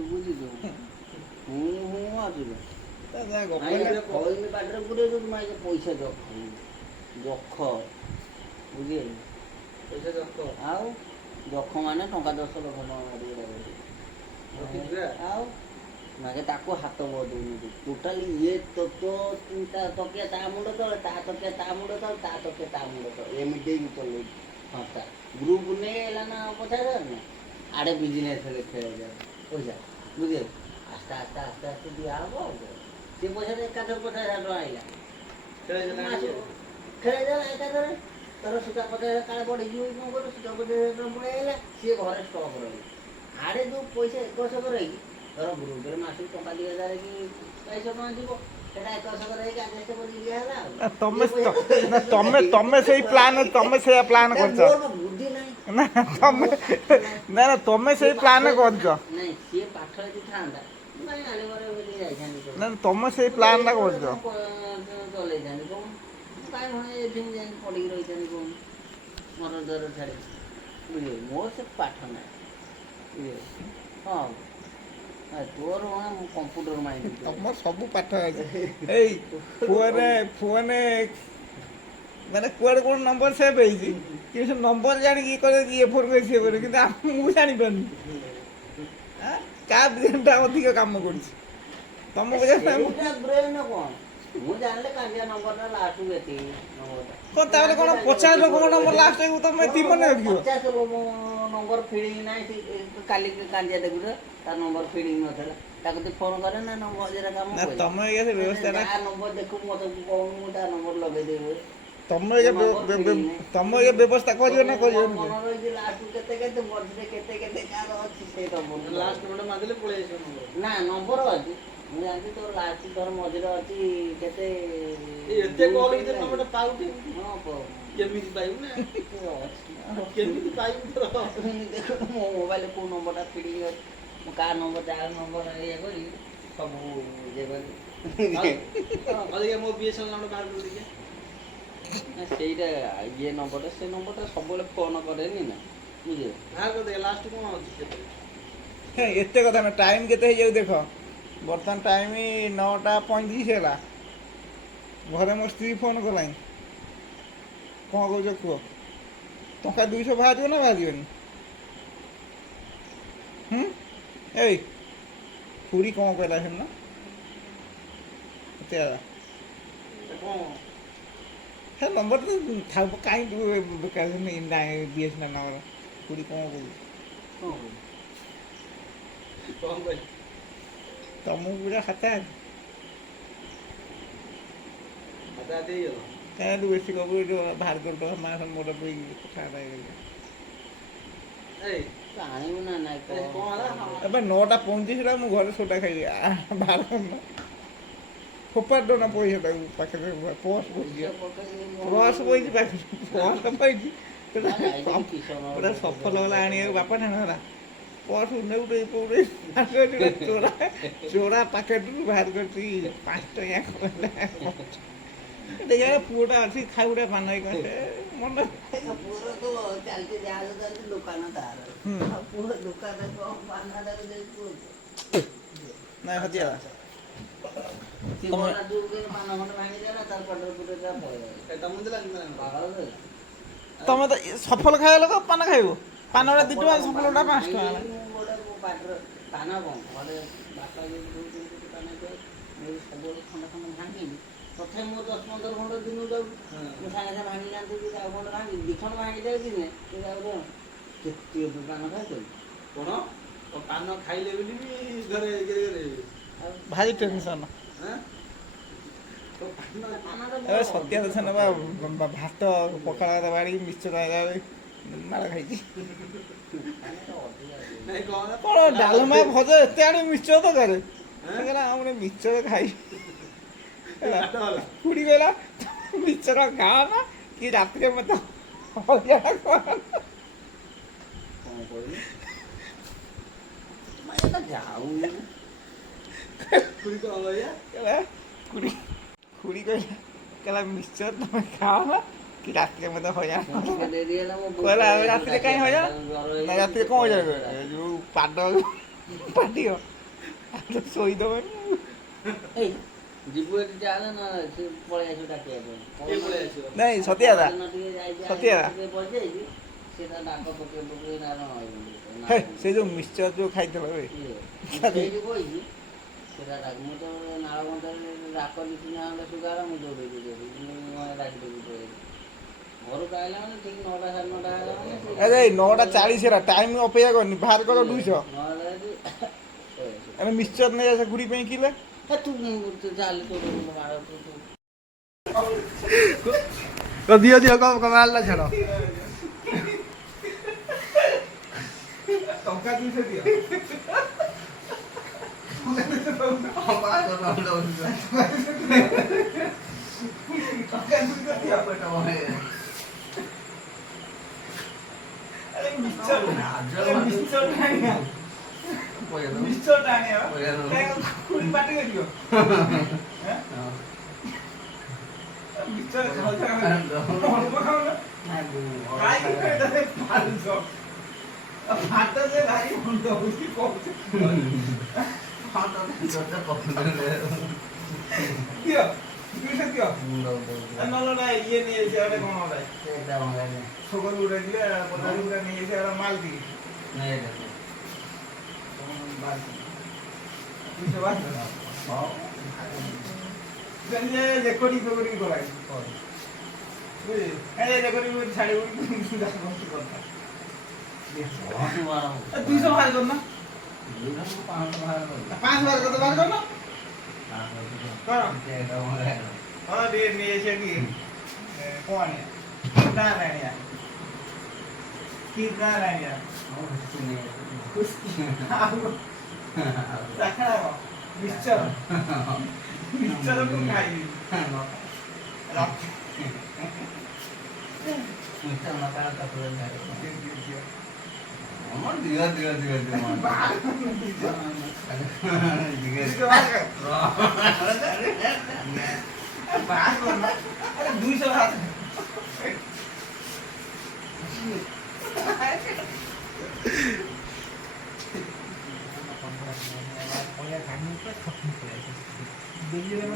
ତୁ ବୁଝିଛୁ ମୁଁ ଆସୁଛୁ ଗପ କହିଲି ପାଟିରେ ପୁରେଇ ଦଉଛୁ ମାଇକେ ପଇସା ଯଖ ବୁଝିଲୁ ପଇସା ଦରକାର ଆଉ ଯଖ ମାନେ ଟଙ୍କା 10 ଲକ୍ଷ ଟଙ୍କା ଆଉ ମାଗେ ତାକୁ ହାତ ବଦଉନି ଟୋଟାଲି ଇଏ ତୋ ତକିଆ ତା ମୁଣ୍ଡ ତଳେ ତା ତକିଆ ତା ମୁଣ୍ଡ ତଳେ ତା ତକିଆ ତା ମୁଣ୍ଡ ତଳେ ଏମିତି ହେଇକି ଚଲେଇଛି ସଂସ୍ଥା ଗ୍ରୁପ ନେଇ ହେଲା ନା 50,000 ନା ଆଡ଼େ ବିଜନେସ୍ ଖେଳାଯାଏ ପଇସା ବୁଝିଲୁ ଆସ୍ତେ ଆସ୍ତେ ଆସ୍ତେ ଆସ୍ତେ ଦିଆହବ ଆଉ ସେ ପଇସାରେ ଏକାଥରେ 50,000 ଟଙ୍କା ଆଇଲା ଖେଳାଇଦେଲା ଏକାଥରେ ତୋର ସୁତା 50,000 କାଳେ ବଢ଼ିଯିବ କ'ଣ କରିବ ସୁତା 50,000 ଟଙ୍କା ପଳେଇ ଆଇଲା ସିଏ ଘରେ ଷ୍ଟକ୍ ରହିବ ଆଡ଼େ ଯେଉଁ ପଇସା ଏକଶକ ରହିକି ଧର ଗ୍ରୁପରେ ମାସକୁ ଟଙ୍କା 2,000 କି 200 ଟଙ୍କା ଯିବ ସେଟା ଏକଶକ ରହିକି ଆଡଜଷ୍ଟ କରି ଦିଆହେଲା ଆଉ ତମେ ସେଇ ପ୍ଲାନ୍ ତମେ ସେଇଆ ପ୍ଲାନ୍ କରୁଛ ବୁଦ୍ଧି ନାହିଁ ନା ତମେ ସେଇ ପ୍ଲାନ୍ କରୁଛ ନାଇଁ ସିଏ ପାଠ ଯଦି ଥାନ୍ତା ନାଇଁ ଆଣିବାର ଯାଇଥାନ୍ତି ନା ତମେ ସେଇ ପ୍ଲାନ୍ଟା କରୁଛ ଚଲେଇଥାନ୍ତି କଣ କାହିଁ ପୁଣି ଏଠିକି ଯାଇକି ପଡ଼ିକି ରହିଥାନ୍ତି କଣ ମର ଦର ଛାଡ଼ି ବୁଝିଲେ ମୋର ସେ ପାଠ ନାହିଁ ବୁଝିଲେ ହଁ ତୋର କମ୍ପ୍ୟୁଟର ମାଇଣ୍ଡ ତମର ସବୁ ପାଠ ଅଛି ଏଇ ଫୋନେ ମାନେ କୁଆଡ଼େ କ'ଣ ନମ୍ବର ସେଭ୍ ହେଇଛି କିନ୍ତୁ ସେ ନମ୍ବର ଜାଣିକି କହିଲେ ଇଏ ଫୋନ୍ କରି ସିଏ କରିବ କିନ୍ତୁ ମୁଁ ଜାଣିପାରୁନି କାହା ବ୍ରେନ୍ଟା ଅଧିକ କାମ କରୁଛି ତମ ବ୍ରେନ୍ କ'ଣ ମୁଁ ଜାଣିଲେ କାଞ୍ଜିଆ ନମ୍ବରଟା ଲାଷ୍ଟକୁ ଏତିକି କ'ଣ ତାହେଲେ କ'ଣ 50 ଲୋକଙ୍କ ନମ୍ବର ଲାଷ୍ଟ ତମେ ଏତିକି ମନେ ରଖିବ 50 ନମ୍ବର ଫିଡ଼ିଂ ନାହିଁ କାଲି କାଞ୍ଜିଆ ଦେଖୁଛ ତା ନମ୍ବର ଫିଡ଼ିଂ ନଥିଲା ତାକୁ ତୁ ଫୋନ୍ କରେ ନା ମଝିରେ କାମ ତମେ ବ୍ୟବସ୍ଥା ତା ନମ୍ବର ଦେଖୁ ମୋତେ କହୁନୁ ମୁଁ ତା ନମ୍ବର ଲଗେଇଦେବି ତମେ ବ୍ୟବସ୍ଥା କରିବ ନା କରିବନି ମନେ ରହିଛି ଲାଷ୍ଟକୁ କେତେ କେତେ ମଝିରେ କେତେ କେତେ କାହାର ଅଛି ସେଇ ନମ୍ବର ଲାଷ୍ଟ ନମ୍ବରଟା ମାରିଦେଲେ ପଳେଇ ଆସିବ ନା ନମ୍ବର ଅଛି ମୁଁ ଜାଣିଛି ତୋର ଲାଷ୍ଟ ତୋର ମଝିରେ ଅଛି କେତେ ଏତେ କଲ୍ ଭିତରେ ନମ୍ବରଟା ପାଉଠି ହଁ କେମିତି ପାଇବୁ ନା କେମିତି ପାଇବୁ ଦେଖୁନୁ ମୋ ମୋବାଇଲରେ କେଉଁ ନମ୍ବରଟା ଫିଡ଼ିଂ ଅଛି ମୁଁ କାହା ନମ୍ବର ଯାହା ନମ୍ବର ଇଏ କରି ସବୁ ଇଏ କରି ମୋ BSNL ନମ୍ବର ବାହାର କରି ଦେଇଛେ ସେଇଟା ଇଏ ନମ୍ବରଟା ସେ ନମ୍ବରଟା ସବୁବେଳେ ଫୋନ୍ କରେନି ନା ବୁଝିଲେ ବାହାର କରିଦେବେ ଲାଷ୍ଟ କ'ଣ ଅଛି ଏତେ କଥା ନା ଟାଇମ୍ କେତେ ହେଇଯାଉ ଦେଖ ବର୍ତ୍ତମାନ ଟାଇମ୍ 9:35 ହେଲା ଘରେ ମୋ ସ୍ତ୍ରୀ ଫୋନ୍ କଲାଣି କ'ଣ କହୁଛ କୁହ ଟଙ୍କା 200 ବାହାରିବ ନା ବାହାରିବନି ଏଇ ଖୁଡ଼ି କ'ଣ କହିଲା ସେଦିନ ଏତେ ହେ ନମ୍ବର ତ ଥାଉ କାହିଁକି ବେକାର BSNL ନମ୍ବର ଖୁଡ଼ି କ'ଣ କହୁଛି ତମକୁ ପୁରା ଖାତା କାହିଁକି ବେଶୀ କବୁ ବାହାର କରିଦେବା ମା ମୋର କଥାବାର୍ତ୍ତା ହେଇଗଲି ଆଣିବୁ ନା ନାଇଁ ଏବେ 9:35 ମୁଁ ଘରେ ସୋଟା ଖାଇବି ବାହାର କରିନ ଫୋପାଡ଼ି ଦଉ ନା ପଇସାଟାକୁ ପାଖରେ ପର୍ସ ପଇଛି ପାଖରେ ପର୍ସ ପାଇଛି ପୁରା ସଫଳ ହେଲା ଆଣିବାକୁ ବାପା ଠାଣ ହେଲା ପର୍ସ ଚୋରା ପ୍ୟାକେଟରୁ ବାହାର କରିଛି 5 ଟଙ୍କା ଦେଖିବା ପୁଅଟା ଅଛି ଖାଇ ଗୋଟେ ପାନ ହେଇକି ମନ ଚାଲିଛି ଯାହା ଚାଲିଛି ଦୋକାନ ତାର ପୁଅ ଦୋକାନ ନାଇଁ ହତିଆ ତମେ ତ ସଫଳ ଖାଇବା ଲୋକ ପାନ ଖାଇବ ପାନ ଗୁଡ଼ା 2 ଟଙ୍କା ସଫଳ ଗୁଡ଼ା 5 ଟଙ୍କା ହେଲା ପାନ କ'ଣ ଘରେ ବାପା ସବୁବେଳେ ଖଣ୍ଡ ଭାଙ୍ଗିନି ତଥାପି ମୋର 10-15 ଖଣ୍ଡ ଦିନକୁ ଯାଉଛି ମୁଁ ସାଙ୍ଗେ ସାଙ୍ଗେ ଭାଙ୍ଗି ଯାଆନ୍ତି ଆଉ ଖଣ୍ଡ ଭାଙ୍ଗି 2 ଖଣ୍ଡ ଭାଙ୍ଗି ଯାଉଛି ଦିନେ କେତେ ପାନ ଖାଇଛ କ'ଣ ପାନ ଖାଇଲେ ବୋଲି ବି ଘରେ ଭାରି ଟେନସନ୍ ଏବେ ସତ୍ୟ ଦର୍ଶନ ବା ଭାତ ପଖାଳ ଭାତ ବାଡ଼ିକି ମିକ୍ସଚର ମାଳ ଖାଇଛି କ'ଣ ଡାଲମା ଭଜା ଏତେ ଆଣି ମିକ୍ସଚର ଦରକାର ସେ କହିଲା ଆମର ମିକ୍ସଚର ଖାଇ ଖୁଡ଼ି କହିଲା ମିକ୍ସଚର ଖାଅ ନା କି ରାତିରେ ମତେ ଖୁଡ଼ି କହିଲା ମିକ୍ସଚର ତମେ ଖାଅ ନା କି ରାତିରେ ମତେ ହଇରାଣ କହିଲା ରାତିରେ କାହିଁ ହଇରାଣ ନା ରାତିରେ କ'ଣ ହଇରାଣ ଯେଉଁ ପାଦ ପାଟିଅ ଶୋଇଦବ ଏଇ ଯିବୁ ଏଠି ଚାଲେ ନା ସେ ପଳେଇ ଆସିବ ଡାକିବା ପାଇଁ କିଏ ପଳେଇ ଆସିବ? ନାଇଁ ସତିଆ ଦା ପରଦିନ ଟିକେ ଯାଇଛି ସତିଆ ଦା। ଟିକେ ବସିଯାଇଛି ସେ ତା ଡାକ ପକେଇ ପକେଇ ହେ ସେ ଯୋଉ ମିକ୍ସଚର ଯୋଉ ଖାଇଥିଲ ବେ ସେଇଠି ବଇଛି ସେଟା ଡାକ ମୁଁ ତ ନାଳ ବନ୍ଧରେ ଡାକ ଦି ତିନି ଖଣ୍ଡେ ସୁଗାର ମୁଁ ଦୌଡ଼େଇକି ଦେବି ମୁଁ ଡାକିଦେବି ପଳେଇ ଘରକୁ ଆଇଲା ମାନେ ଠିକ 9ଟା ସାଢ଼େ 9ଟା ହେଲା ମାନେ ଆରେ 9:40 ହେଲା ଟାଇମ ଅପେକ୍ଷା କରନି ବାହାର କର 200 ନହେଲେ ଯଦି ପଳେଇ ଆସିବ ଆମେ ମିକ୍ସଚର ନେଇ ଆସ ଗୁଡ଼ି ପାଇଁ କିଲେ ହେ ତୁ ଚାଲେ ତୋ ମାର ତୁ ଦିଅ ଦିଅ କମ ଆଣିଲା ଛାଡ଼। ଟଙ୍କା 200 ଦିଅ ଭାତ ଯେ ଭାରି ମୁଣ୍ଡ ହଉଛି କହୁଛି ଦିଅ 200 ଦିଅ ନହେଲେ ଇଏ ନେଇ ଆସିବା ଗୋଟେ କଣ ଗୋଟେ ଛୋକର ଗୁଡ଼ା ଯିବେ ପଚାରି ଗୁଡ଼ା ନେଇ ଆସିବା ଗୋଟେ ମାଲ ଟିକେ ରେକର୍ଡିଂ ଫେକର୍ଡିଂ କରାଇ ରେକର୍ଡିଂ ଛାଡ଼ିବୁ 200 ବାହାର କରୁନ 500 ବାହାର କରିଦ ବାହାର କରୁନ କଣ ହଁ ଟିକେ ନେଇ ଆସିବା ଟିକେ କଣ ଆଣିବା ଗାଁରେ ଆଣିବା କି ଗାଁରେ ଆଣିବା ଚାଖଣା ମିକ୍ସଚର ମିକ୍ସଚର ମୁଁ ଖାଇବି ଦିଅ ଦିଅ ଦିଅ ଦିଅ अरे 200 हाथ दिल्ली में